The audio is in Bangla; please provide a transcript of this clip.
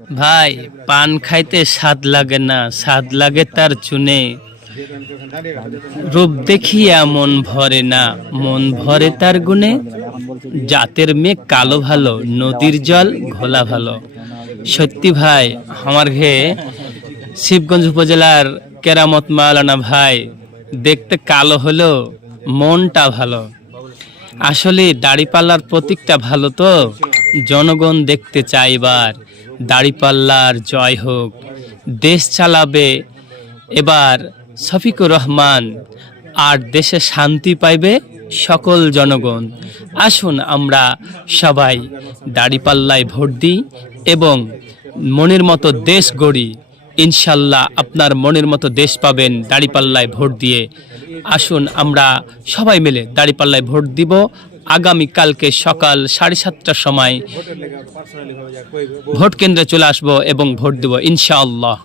ভাই পান খাইতে স্বাদ লাগে না, স্বাদ লাগে তার চুনে। রূপ দেখিয়া মন ভরে না, মন ভরে তার গুণে। জাতের মেয়ে কালো ভালো, নদীর জল ঘোলা ভালো। সত্যি ভাই, আমার ঘে শিবগঞ্জ উপজেলার কেরামত মাওলানা ভাই দেখতে কালো হলো মনটা ভালো। আসলে দাড়িপাল্লার প্রতীকটা ভালো, তো জনগণ দেখতে চায় এবার দাড়িপাল্লার জয় হোক। দেশ চালাবে এবার শফিকুর রহমান, আর দেশে শান্তি পাইবে সকল জনগণ। আসুন আমরা সবাই দাড়িপাল্লায় ভোট দিই এবং মনের মতো দেশ গড়ি। ইনশাল্লাহ আপনার মনের মতো দেশ পাবেন দাড়িপাল্লায় ভোট দিয়ে। আসুন আমরা সবাই মিলে দাড়িপাল্লায় ভোট দিব। আগামীকালকে সকাল 7:30টার সময় ভোট কেন্দ্রে চলে আসবো এবং ভোট দিব ইনশাআল্লাহ।